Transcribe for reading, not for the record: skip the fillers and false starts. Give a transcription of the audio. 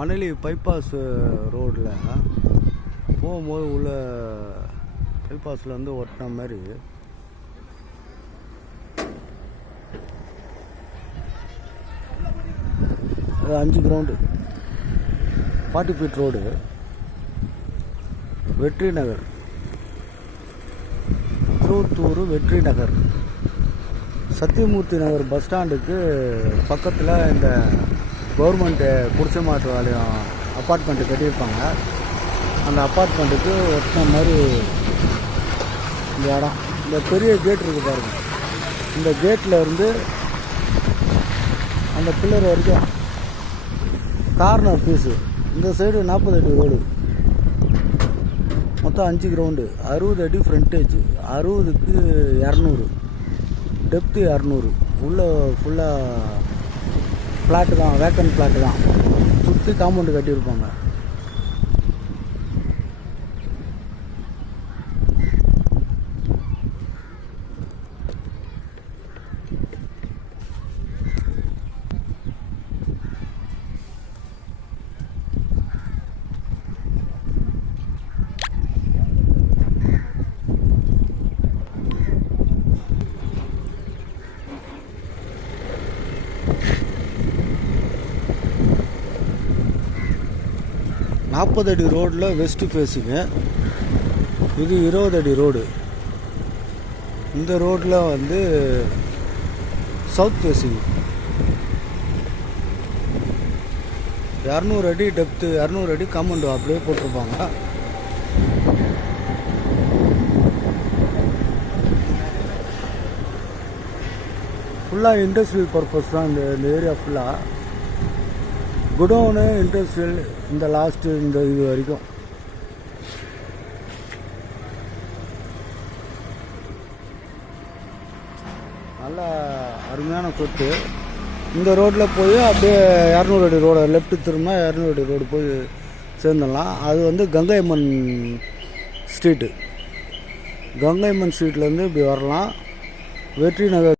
Manali bypass ரோடில் போகும்போது உள்ள பைபாஸில் வந்து ஒட்டின மாதிரி அது 5 கிரவுண்டு 40 ஃபீட் ரோடு. வெற்றி நகர், திருவத்தூர் வெற்றி நகர், சத்தியமூர்த்தி நகர் பஸ் ஸ்டாண்டுக்கு பக்கத்தில் இந்த கவர்மெண்ட்டு குடிசை மாட்டு வாரியம் அப்பார்ட்மெண்ட்டு கட்டியிருப்பாங்க. அந்த அப்பார்ட்மெண்ட்டுக்கு ஒட்டின மாதிரி இந்த இடம். இந்த பெரிய கேட் இருக்குது பாருங்கள். இந்த கேட்டில் இருந்து அந்த பில்லர் வரைக்கும் கார்னர் பீஸு. இந்த சைடு 40 அடி ரோடு, மொத்தம் 5 கிரவுண்டு, 60 அடி ஃப்ரண்டேஜ், 60க்கு 200, டெப்த்து 200. உள்ளே ஃபுல்லாக ஃப்ளாட்டு தான், வேக்கன் ஃப்ளாட்டு தான். சுற்றி காம்பவுண்டு கட்டியிருப்பாங்க. நாற்பது அடி ரோடில் வெஸ்ட் ஃபேஸிங்கு. இது 20 அடி ரோடு. இந்த ரோட்டில் வந்து சவுத் ஃபேஸிங். 200 அடி டெப்த்து, 200 அடி காம்பவுண்டு அப்படியே போட்டிருப்பாங்க. ஃபுல்லாக இண்டஸ்ட்ரியல் பர்பஸ் தான் இந்த ஏரியா ஃபுல்லாக. குடோனு, இண்டஸ்ட்ரியல், இந்த லாஸ்ட்டு இந்த இது வரைக்கும். நல்ல அருமையான சொத்து. இந்த ரோட்டில் போய் அப்படியே 200 அடி ரோடு லெஃப்ட்டு திரும்ப 200 அடி ரோடு போய் சேர்ந்துடலாம். அது வந்து கங்கையம்மன் ஸ்ட்ரீட்டு. கங்கையம்மன் ஸ்ட்ரீட்லேருந்து இப்படி வரலாம். வெற்றி நகர்